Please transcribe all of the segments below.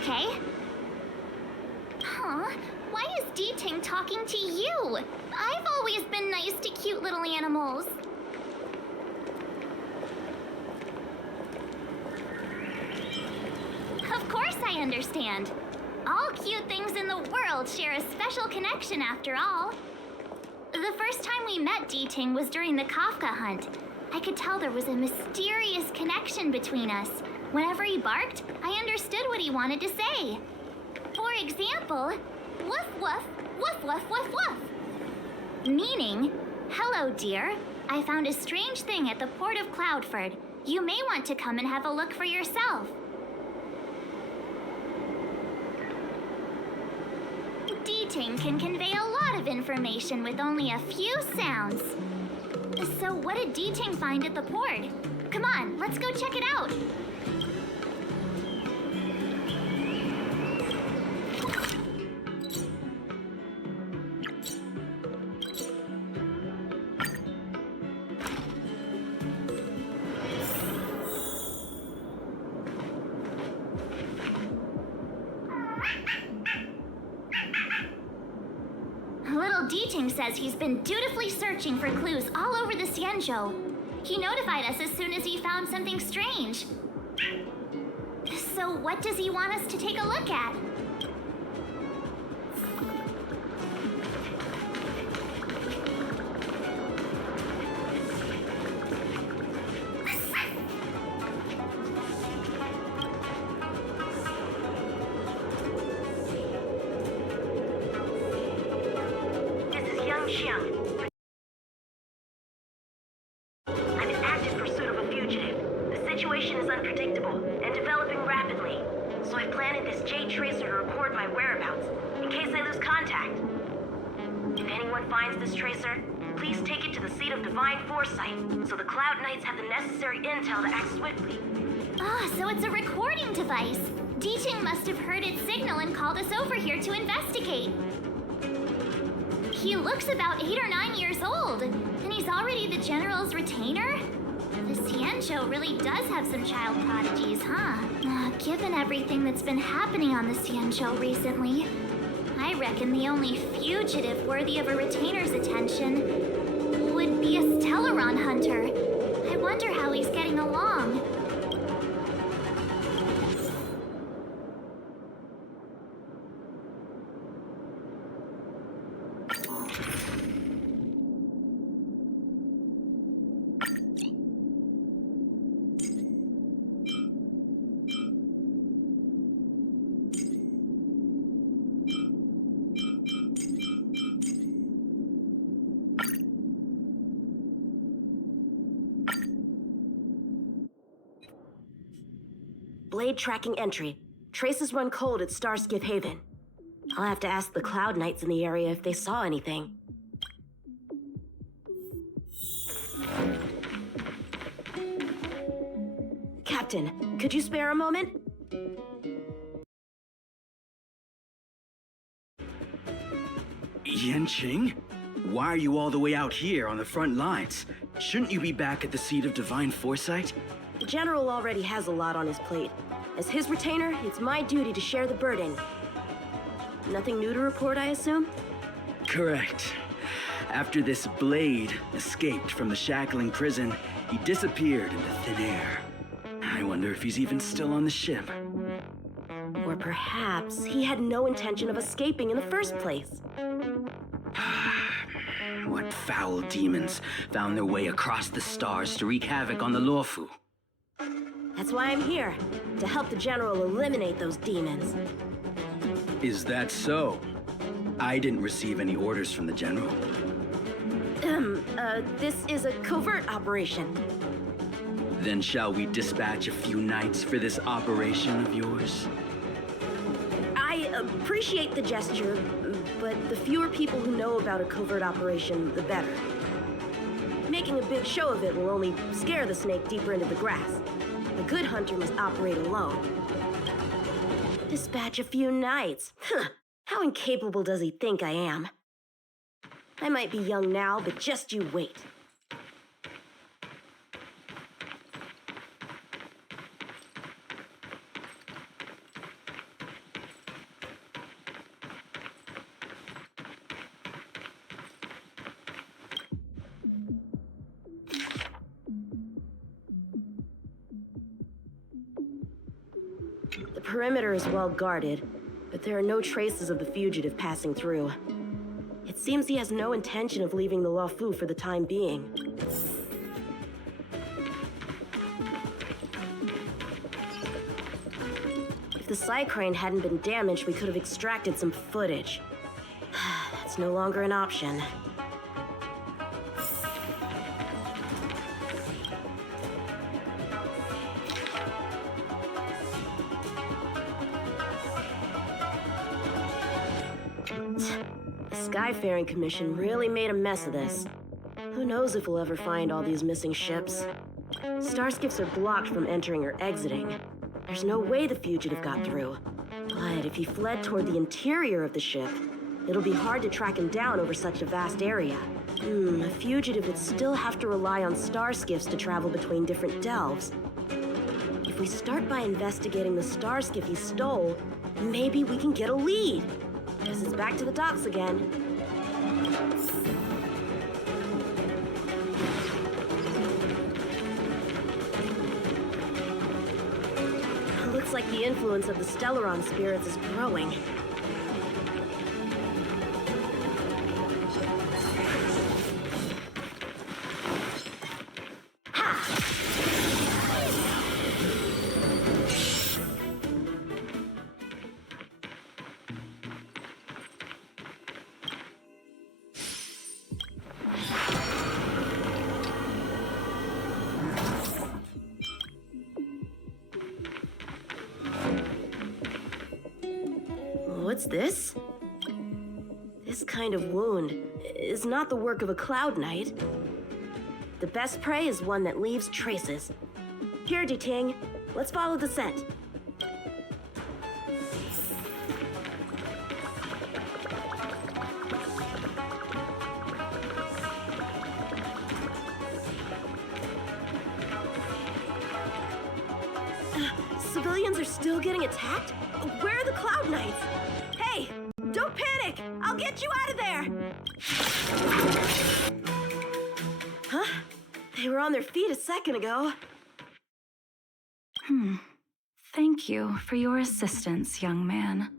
okay? Huh? Why is D-Ting talking to you? I've always been nice to cute little animals. Of course I understand. All cute things in the world share a special connection after all. The first time we met D-Ting was during the Kafka hunt. I could tell there was a mysterious connection between us. Whenever he barked, I understood what he wanted to say. For example, woof woof, woof woof woof woof. Meaning, hello dear, I found a strange thing at the port of Cloudford. You may want to come and have a look for yourself. D-Ting can convey a lot of information with only a few sounds. So what did D-Ting find at the port? Come on, let's go check it out. Little D-Ting says he's been dutifully searching for clues all over the Xianzhou. He notified us as soon as he found something strange. So what does he want us to take a look at? I'm in active pursuit of a fugitive. The situation is unpredictable and developing rapidly, so I've planted this Jade Tracer to record my whereabouts, in case I lose contact. If anyone finds this tracer, please take it to the seat of divine foresight, so the Cloud Knights have the necessary intel to act swiftly. Ah, so it's a recording device. D-Ting must have heard its signal and called us over here to investigate. He looks about 8 or 9 years old, and he's already the General's retainer? The Xianzhou really does have some child prodigies, huh? Given everything that's been happening on the Xianzhou recently, I reckon the only fugitive worthy of a retainer's attention would be a Stellaron hunter. I wonder how he's getting along. Blade tracking entry. Traces run cold at Starskiff Haven. I'll have to ask the Cloud Knights in the area if they saw anything. Captain, could you spare a moment? Yanqing? Why are you all the way out here on the front lines? Shouldn't you be back at the seat of divine foresight? The General already has a lot on his plate. As his retainer, it's my duty to share the burden. Nothing new to report, I assume? Correct. After this Blade escaped from the shackling prison, he disappeared into thin air. I wonder if he's even still on the ship. Or perhaps he had no intention of escaping in the first place. What foul demons found their way across the stars to wreak havoc on the Luofu? That's why I'm here, to help the General eliminate those demons. Is that so? I didn't receive any orders from the General. This is a covert operation. Then shall we dispatch a few knights for this operation of yours? I appreciate the gesture, but the fewer people who know about a covert operation, the better. Making a big show of it will only scare the snake deeper into the grass. A good hunter must operate alone. Dispatch a few knights. Huh. How incapable does he think I am? I might be young now, but just you wait. perimeter is well guarded, but there are no traces of the fugitive passing through. It seems he has no intention of leaving the Luofu for the time being. If the Psy Crane hadn't been damaged, we could have extracted some footage. That's no longer an option. The Skyfaring Commission really made a mess of this. Who knows if we'll ever find all these missing ships? Starskiffs are blocked from entering or exiting. There's no way the fugitive got through. But if he fled toward the interior of the ship, it'll be hard to track him down over such a vast area. A fugitive would still have to rely on starskiffs to travel between different delves. If we start by investigating the starskiff he stole, maybe we can get a lead. Guess it's back to the docks again. Looks like the influence of the Stellaron spirits is growing. What's this? This kind of wound is not the work of a Cloud Knight. The best prey is one that leaves traces. Here, Ting, let's follow the scent. Civilians are still getting attacked? Where are the Cloud Knights? Hey, don't panic! I'll get you out of there! Huh? They were on their feet a second ago. Thank you for your assistance, young man.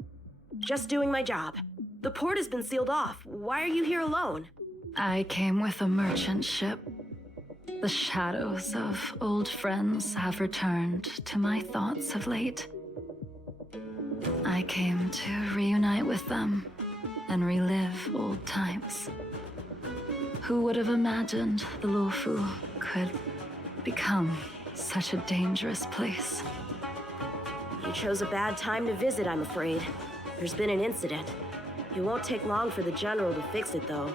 Just doing my job. The port has been sealed off. Why are you here alone? I came with a merchant ship. The shadows of old friends have returned to my thoughts of late. I came to reunite with them and relive old times. Who would have imagined the Luofu could become such a dangerous place? You chose a bad time to visit, I'm afraid. There's been an incident. It won't take long for the General to fix it, though.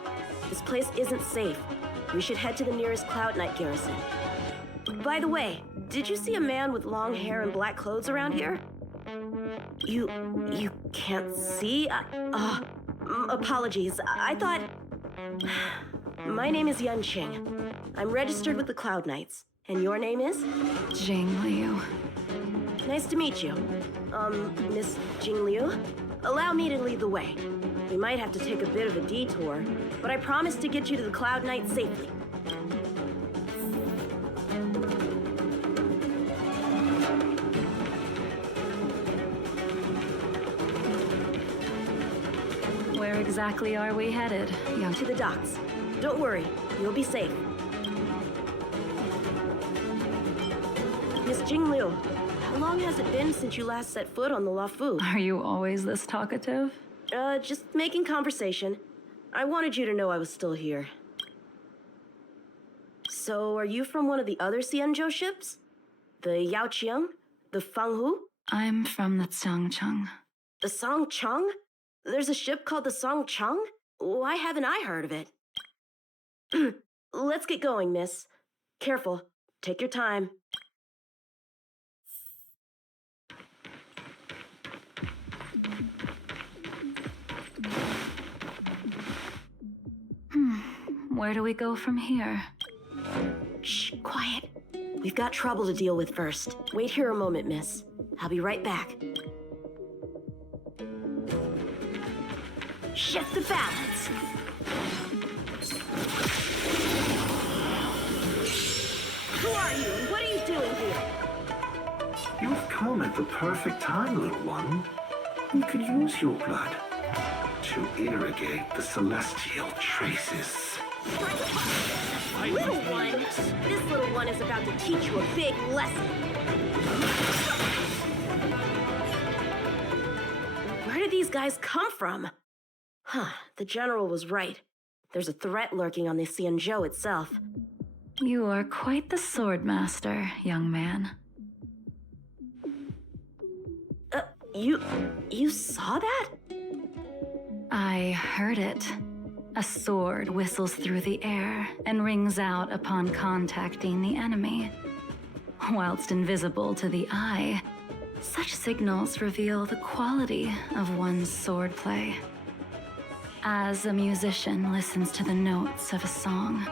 This place isn't safe. We should head to the nearest Cloud Knight garrison. By the way, did you see a man with long hair and black clothes around here? You can't see? Apologies. I thought... My name is Yanqing. I'm registered with the Cloud Knights. And your name is? Jingliu. Nice to meet you. Miss Jingliu? Allow me to lead the way. We might have to take a bit of a detour, but I promise to get you to the Cloud Knight safely. Where exactly are we headed, young? To the docks. Don't worry, you'll be safe. Miss Jingliu, how long has it been since you last set foot on the Luofu? Are you always this talkative? Just making conversation. I wanted you to know I was still here. So, are you from one of the other Xianzhou ships? The Yaoqiang? The Fanghu? I'm from the Xiangcheng. The Songcheng? There's a ship called the Songcheng? Why haven't I heard of it? Let's get going, miss. Careful. Take your time. Where do we go from here? Shh, quiet. We've got trouble to deal with first. Wait here a moment, miss. I'll be right back. Shift the balance. Who are you? What are you doing here? You've come at the perfect time, little one. We could use your blood to irrigate the celestial traces. Little one? This little one is about to teach you a big lesson. Where did these guys come from? Huh, the general was right. There's a threat lurking on the Xianzhou itself. You are quite the sword master, young man. You saw that? I heard it. A sword whistles through the air and rings out upon contacting the enemy. Whilst invisible to the eye, such signals reveal the quality of one's swordplay. As a musician listens to the notes of a song,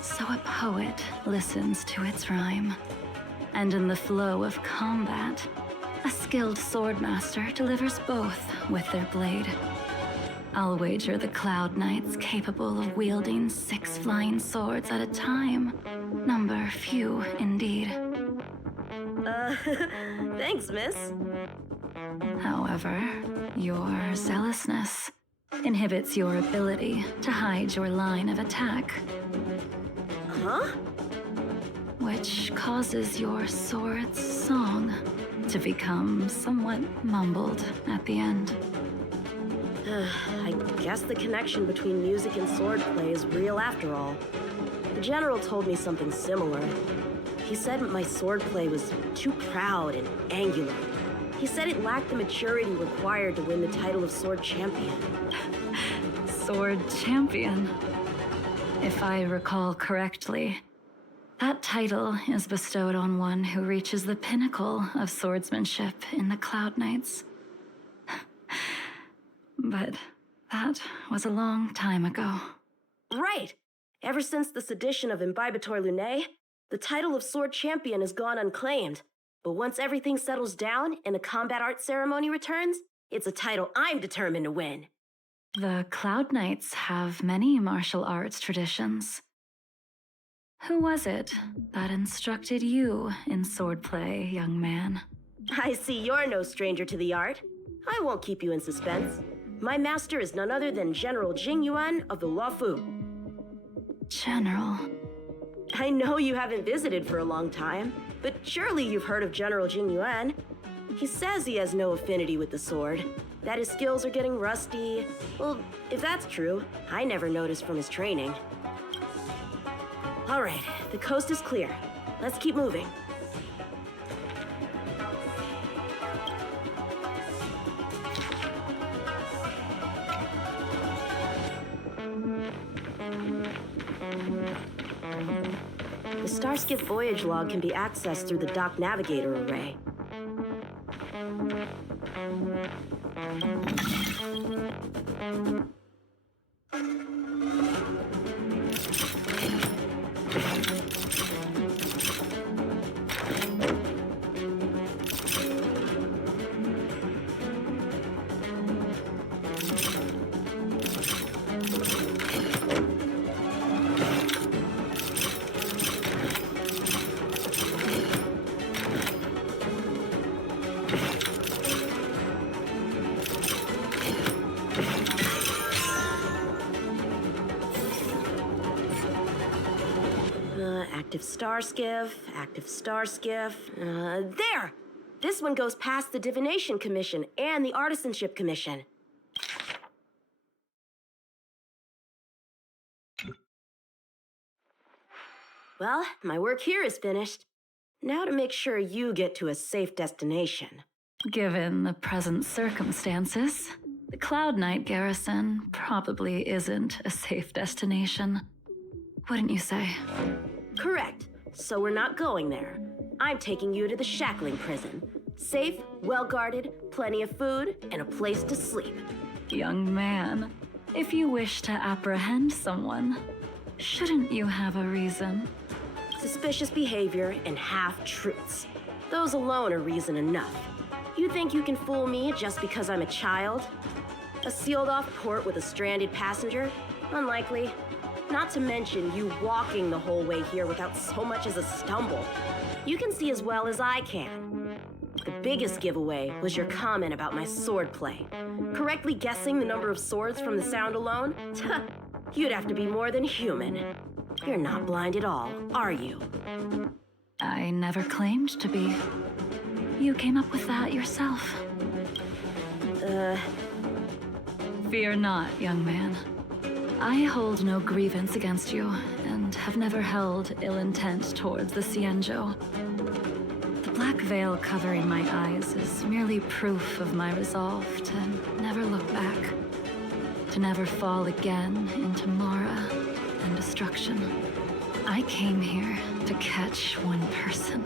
so a poet listens to its rhyme. And in the flow of combat, a skilled swordmaster delivers both with their blade. I'll wager the Cloud Knights capable of wielding 6 flying swords at a time. Number few, indeed. Thanks, miss. However, your zealousness inhibits your ability to hide your line of attack, Huh? which causes your sword's song to become somewhat mumbled at the end. I guess the connection between music and swordplay is real after all. The general told me something similar. He said my swordplay was too proud and angular. He said it lacked the maturity required to win the title of Sword Champion. Sword Champion. If I recall correctly, that title is bestowed on one who reaches the pinnacle of swordsmanship in the Cloud Knights. But that was a long time ago. Right! Ever since the sedition of Imbibitor Lunae, the title of Sword Champion has gone unclaimed. But once everything settles down and the combat art ceremony returns, it's a title I'm determined to win. The Cloud Knights have many martial arts traditions. Who was it that instructed you in swordplay, young man? I see you're no stranger to the art. I won't keep you in suspense. My master is none other than General Jingyuan of the Luofu. General. I know you haven't visited for a long time, but surely you've heard of General Jingyuan. He says he has no affinity with the sword, that his skills are getting rusty. Well, if that's true, I never noticed from his training. All right, the coast is clear. Let's keep moving. The Starskip voyage log can be accessed through the dock navigator array. Active Starskiff. There! This one goes past the Divination Commission and the Artisanship Commission. Well, my work here is finished. Now to make sure you get to a safe destination. Given the present circumstances, the Cloud Knight garrison probably isn't a safe destination. Wouldn't you say? Correct. So we're not going there. I'm taking you to the shackling prison. Safe, well-guarded, plenty of food, and a place to sleep. Young man, if you wish to apprehend someone, shouldn't you have a reason? Suspicious behavior and half-truths. Those alone are reason enough. You think you can fool me just because I'm a child? A sealed-off port with a stranded passenger? Unlikely. Not to mention you walking the whole way here without so much as a stumble. You can see as well as I can. The biggest giveaway was your comment about my swordplay. Correctly guessing the number of swords from the sound alone? You'd have to be more than human. You're not blind at all, are you? I never claimed to be. You came up with that yourself. Fear not, young man. I hold no grievance against you, and have never held ill intent towards the Xianzhou. The black veil covering my eyes is merely proof of my resolve to never look back, to never fall again into Mara and destruction. I came here to catch one person.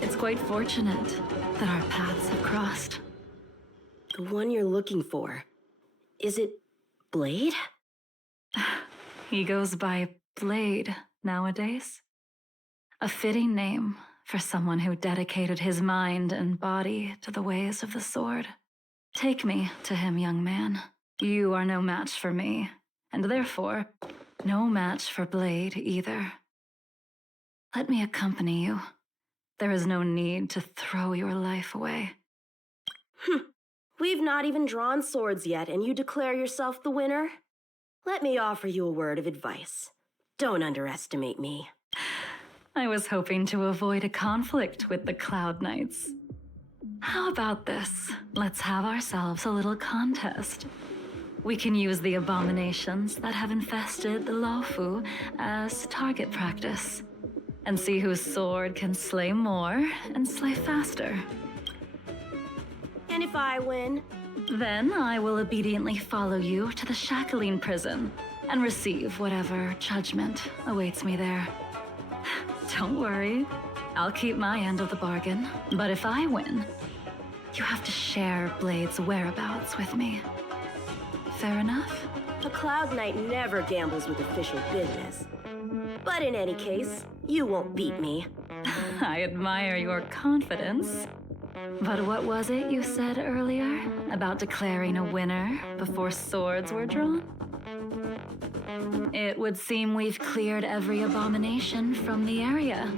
It's quite fortunate that our paths have crossed. The one you're looking for. Is it Blade? He goes by Blade nowadays. A fitting name for someone who dedicated his mind and body to the ways of the sword. Take me to him, young man. You are no match for me, and therefore, no match for Blade either. Let me accompany you. There is no need to throw your life away. We've not even drawn swords yet, and you declare yourself the winner? Let me offer you a word of advice. Don't underestimate me. I was hoping to avoid a conflict with the Cloud Knights. How about this? Let's have ourselves a little contest. We can use the abominations that have infested the Luofu as target practice, and see whose sword can slay more and slay faster. And if I win? Then I will obediently follow you to the shackling prison and receive whatever judgment awaits me there. Don't worry, I'll keep my end of the bargain. But if I win, you have to share Blade's whereabouts with me. Fair enough? A Cloud Knight never gambles with official business. But in any case, you won't beat me. I admire your confidence. But what was it you said earlier about declaring a winner before swords were drawn? It would seem we've cleared every abomination from the area.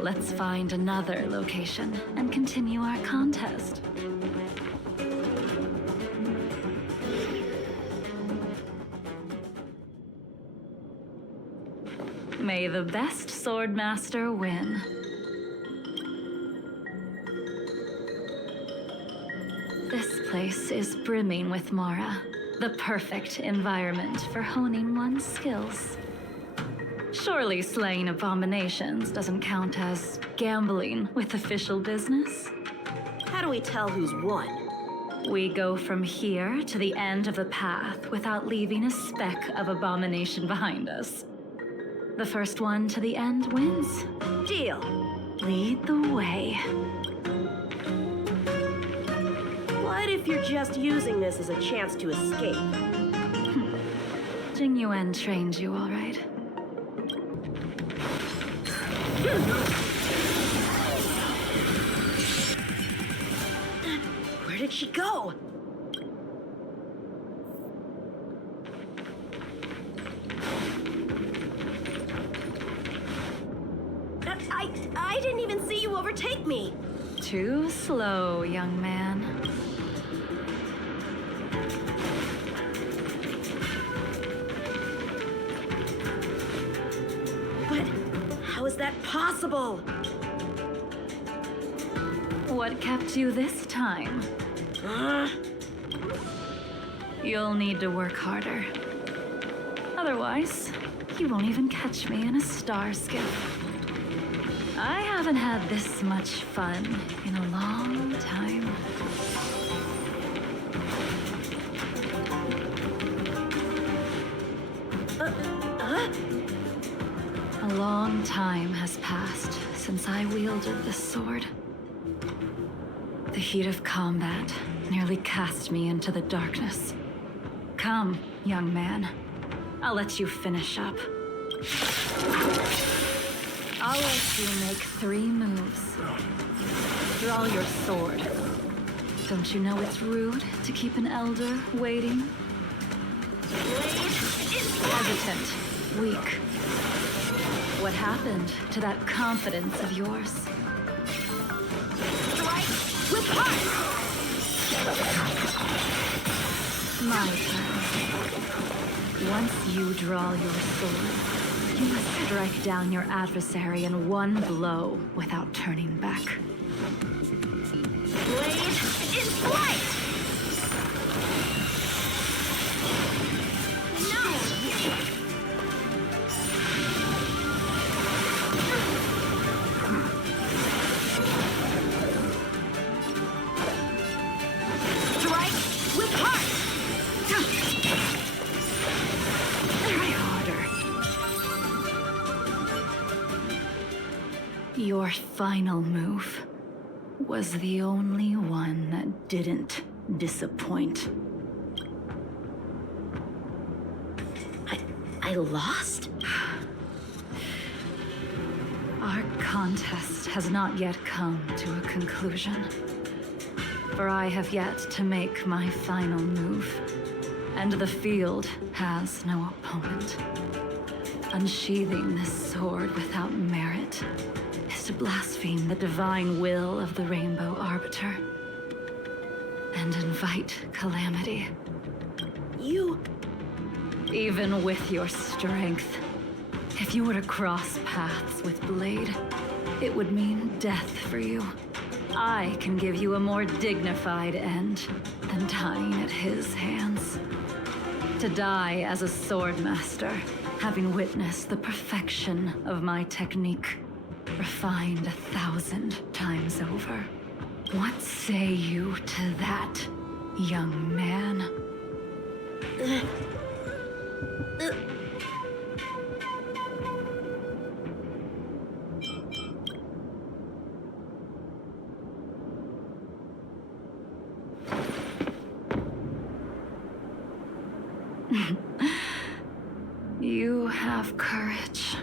Let's find another location and continue our contest. May the best swordmaster win. This place is brimming with Mara, the perfect environment for honing one's skills. Surely slaying abominations doesn't count as gambling with official business? How do we tell who's won? We go from here to the end of the path without leaving a speck of abomination behind us. The first one to the end wins. Deal. Lead the way. What if you're just using this as a chance to escape? Jingliu trained you, all right. Where did she go? I didn't even see you overtake me. Too slow, young man. But how is that possible? What kept you this time? You'll need to work harder. Otherwise, you won't even catch me in a star skiff. I haven't had this much fun in a long time. A long time has passed since I wielded this sword. The heat of combat nearly cast me into the darkness. Come, young man. I'll let you finish up. I'll let you make 3 moves. Draw your sword. Don't you know it's rude to keep an elder waiting? Hesitant, weak. What happened to that confidence of yours? My turn. Once you draw your sword, you must strike down your adversary in one blow without turning back. Blade in flight! Your final move was the only one that didn't disappoint. I lost? Our contest has not yet come to a conclusion. For I have yet to make my final move, and the field has no opponent. Unsheathing this sword without merit is to blaspheme the divine will of the Rainbow Arbiter and invite calamity. Even with your strength, if you were to cross paths with Blade, it would mean death for you. I can give you a more dignified end than dying at his hands. To die as a swordmaster, having witnessed the perfection of my technique, refined 1,000 times over. What say you to that, young man? You have courage.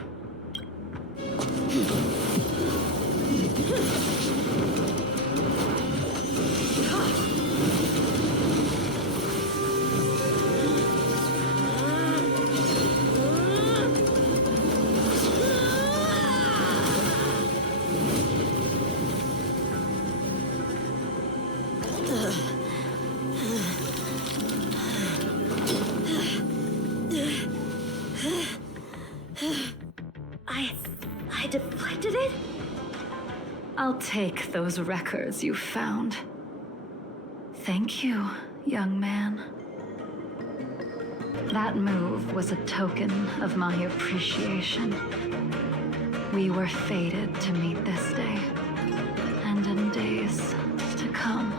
I deflected it? I'll take those records you found. Thank you, young man. That move was a token of my appreciation. We were fated to meet this day, and in days to come.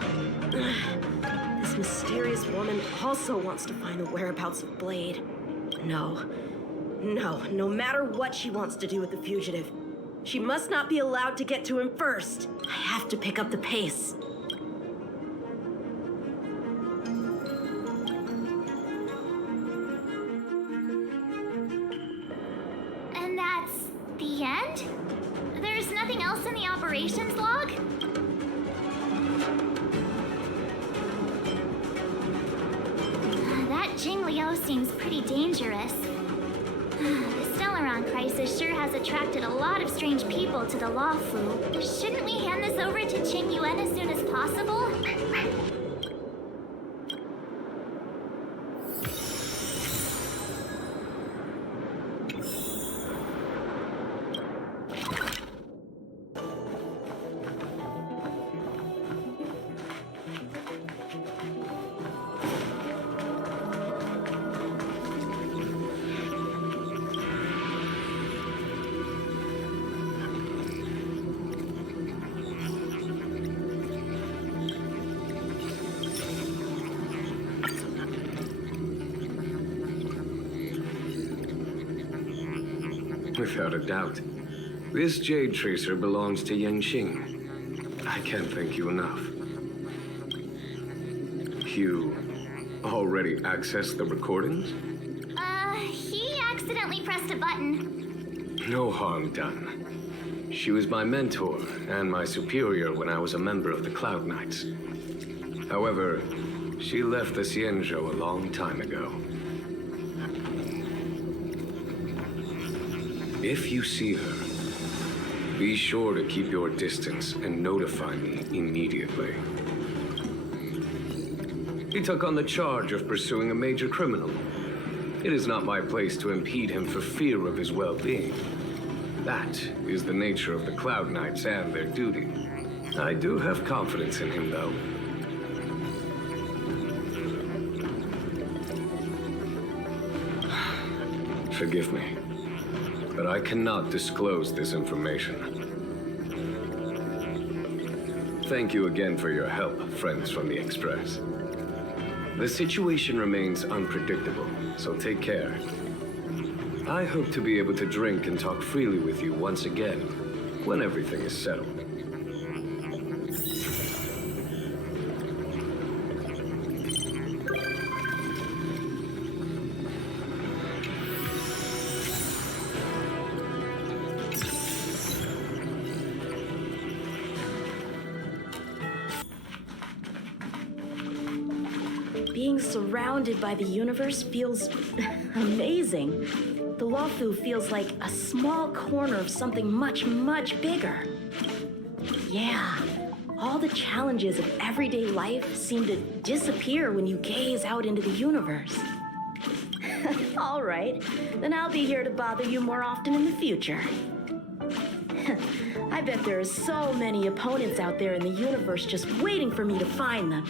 This mysterious woman also wants to find the whereabouts of Blade. No matter what she wants to do with the fugitive, she must not be allowed to get to him first. I have to pick up the pace. And that's the end? There's nothing else in the operations log? That Jingliu seems pretty dangerous. The Stellaron crisis sure has attracted a lot of strange people to the Law Fu. Shouldn't we hand this over to Qing Yuan as soon as possible? Without a doubt. This Jade Tracer belongs to Yanqing. I can't thank you enough. You already accessed the recordings? He accidentally pressed a button. No harm done. She was my mentor and my superior when I was a member of the Cloud Knights. However, she left the Xianzhou a long time ago. If you see her, be sure to keep your distance and notify me immediately. He took on the charge of pursuing a major criminal. It is not my place to impede him for fear of his well-being. That is the nature of the Cloud Knights and their duty. I do have confidence in him, though. Forgive me, but I cannot disclose this information. Thank you again for your help, friends from the Express. The situation remains unpredictable, so take care. I hope to be able to drink and talk freely with you once again, when everything is settled. Being surrounded by the universe feels amazing. The Luofu feels like a small corner of something much, much bigger. Yeah, all the challenges of everyday life seem to disappear when you gaze out into the universe. All right, then I'll be here to bother you more often in the future. I bet there are so many opponents out there in the universe just waiting for me to find them.